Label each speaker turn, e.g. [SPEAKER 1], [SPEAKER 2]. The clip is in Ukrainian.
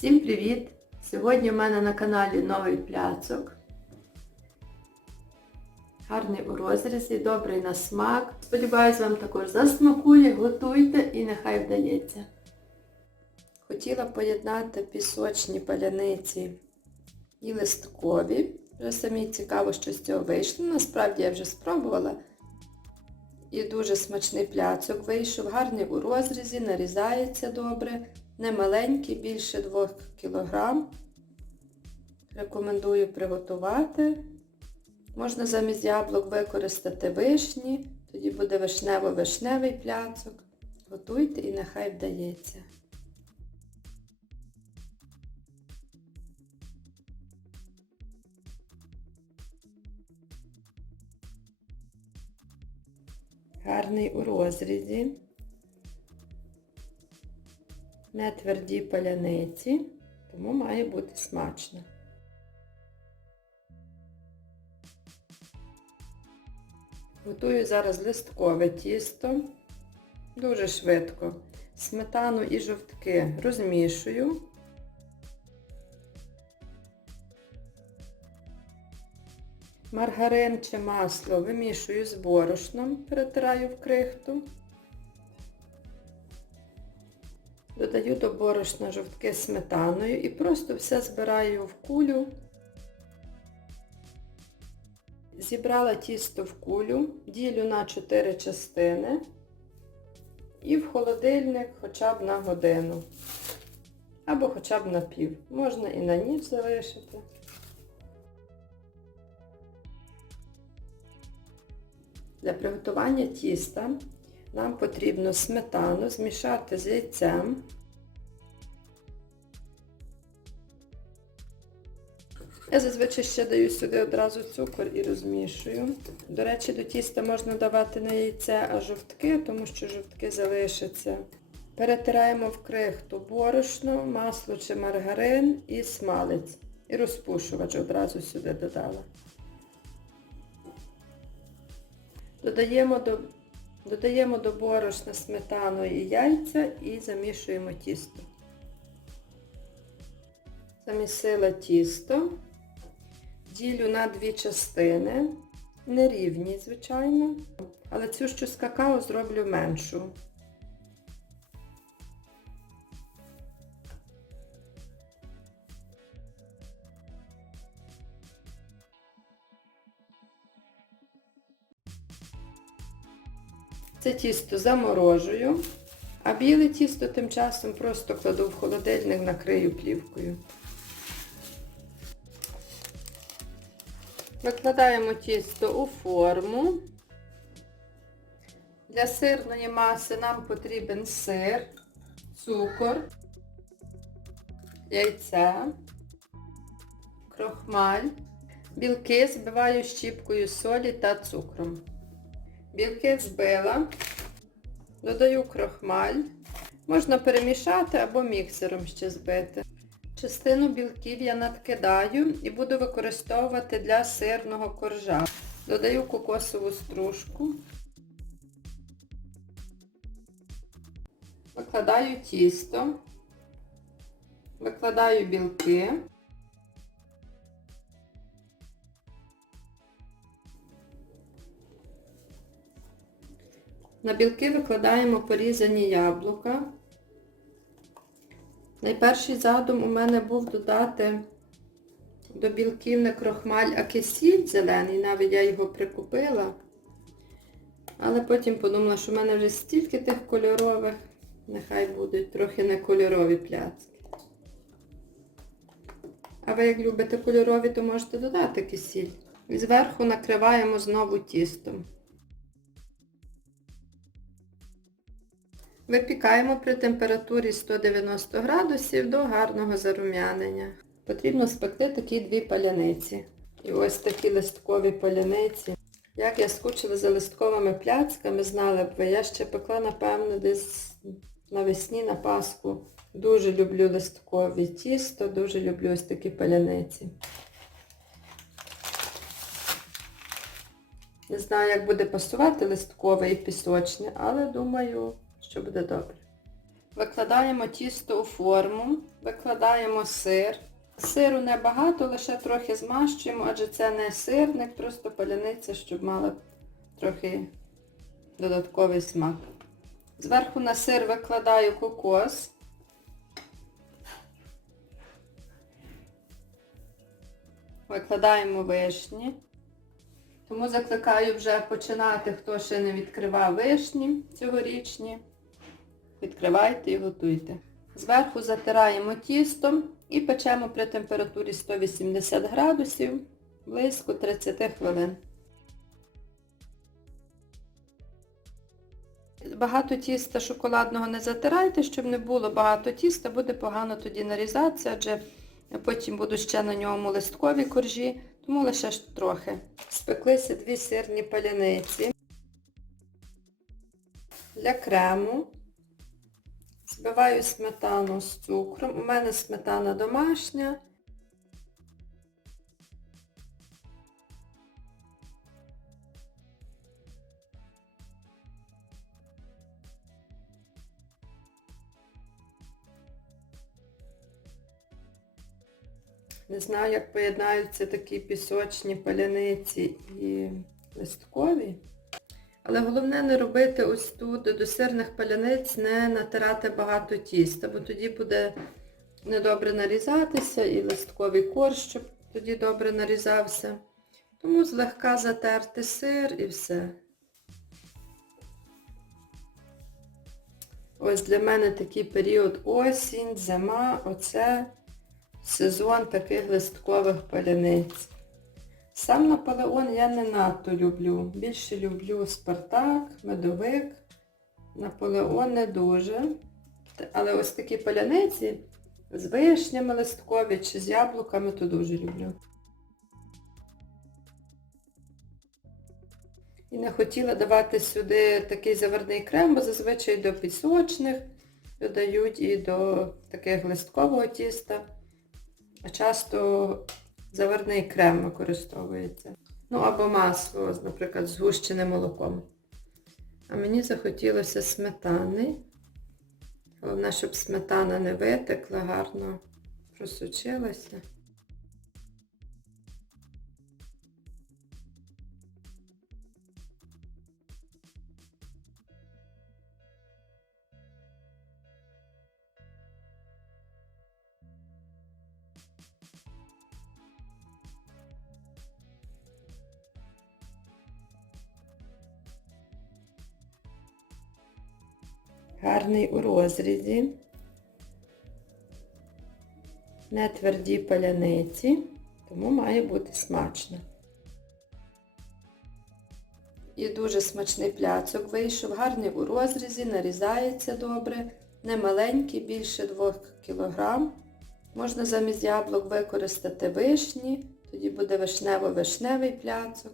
[SPEAKER 1] Всім привіт! Сьогодні у мене на каналі новий пляцок. Гарний у розрізі, добрий на смак. Сподіваюсь, вам також засмакує, готуйте і нехай вдається. Хотіла поєднати пісочні паляниці і листкові. Вже самі цікаво, що з цього вийшло. Насправді я вже спробувала. І дуже смачний пляцок вийшов, гарний у розрізі, нарізається добре. Не маленький, більше 2 кг. Рекомендую приготувати. Можна замість яблук використати вишні, тоді буде вишнево-вишневий пляцок. Готуйте і нехай вдається. Гарний у розрізі. Не тверді паляниці, тому має бути смачно. Готую зараз листкове тісто. Дуже швидко. Сметану і жовтки розмішую. Маргарин чи масло вимішую з борошном, перетираю в крихту. Додаю до борошна жовтки сметаною і просто все збираю в кулю. Зібрала тісто в кулю, ділю на 4 частини і в холодильник хоча б на годину. Або хоча б на пів. Можна і на ніч залишити. Для приготування тіста нам потрібно сметану змішати з яйцем. Я зазвичай ще даю сюди одразу цукор і розмішую. До речі, до тіста можна давати не яйце, а жовтки, тому що жовтки залишаться. Перетираємо в крихту борошно, масло чи маргарин і смалець. І розпушувач одразу сюди додала. Додаємо до, додаємо до борошна сметану і яйця і замішуємо тісто. Замісила тісто, ділю на дві частини, нерівні, звичайно, але цю що з какао зроблю меншу. Це тісто заморожую, а біле тісто тим часом просто кладу в холодильник, накрию плівкою. Викладаємо тісто у форму. Для сирної маси нам потрібен сир, цукор, яйце, крохмаль, білки збиваю щіпкою солі та цукром. Білки збила, додаю крохмаль. Можна перемішати або міксером ще збити. Частину білків я надкидаю і буду використовувати для сирного коржа. Додаю кокосову стружку. Викладаю тісто, викладаю білки. На білки викладаємо порізані яблука. Найперший задум у мене був додати до білків не крохмаль, а кисіль зелений, навіть я його прикупила. Але потім подумала, що в мене вже стільки тих кольорових, нехай будуть трохи не кольорові пляцки. А ви як любите кольорові, то можете додати кисіль. І зверху накриваємо знову тістом. Випікаємо при температурі 190 градусів до гарного зарум'янення. Потрібно спекти такі дві паляниці. І ось такі листкові паляниці. Як я скучила за листковими пляцками, знали б ви, я ще пекла, напевно, десь навесні на Пасху. Дуже люблю листкові тісто, дуже люблю ось такі паляниці. Не знаю, як буде пасувати листкове і пісочне, але думаю, що буде добре. Викладаємо тісто у форму, викладаємо сир. Сиру небагато, лише трохи змащуємо, адже це не сирник, просто паляниця, щоб мала трохи додатковий смак. Зверху на сир викладаю кокос. Викладаємо вишні. Тому закликаю вже починати, хто ще не відкривав вишні цьогорічні. Відкривайте і готуйте. Зверху затираємо тістом і печемо при температурі 180 градусів близько 30 хвилин. Багато тіста шоколадного не затирайте, щоб не було багато тіста, буде погано тоді нарізатися, адже потім будуть ще на ньому листкові коржі, тому лише трохи. Спеклися дві сирні паляниці. Для крему збиваю сметану з цукром. У мене сметана домашня. Не знаю, як поєднаються такі пісочні паляниці і листкові. Але головне не робити ось тут до сирних паляниць, не натирати багато тіста, бо тоді буде недобре нарізатися і листковий корж, щоб тоді добре нарізався. Тому злегка затерти сир і все. Ось для мене такий період осінь, зима, оце сезон таких листкових паляниць. Сам Наполеон я не надто люблю. Більше люблю Спартак, медовик. Наполеон не дуже. Але ось такі паляниці з вишнями листкові чи з яблуками, то дуже люблю. І не хотіла давати сюди такий заварний крем, бо зазвичай до пісочних додають і до таких листкового тіста. А часто заварний крем використовується. Ну або масло, наприклад, згущене молоком. А мені захотілося сметани. Головне, щоб сметана не витекла, гарно просочилася. Гарний у розрізі. Не тверді паляниці, тому має бути смачно. І дуже смачний пляцок вийшов, гарний у розрізі, нарізається добре, не маленький, більше 2 кг. Можна замість яблук використати вишні, тоді буде вишнево-вишневий пляцок.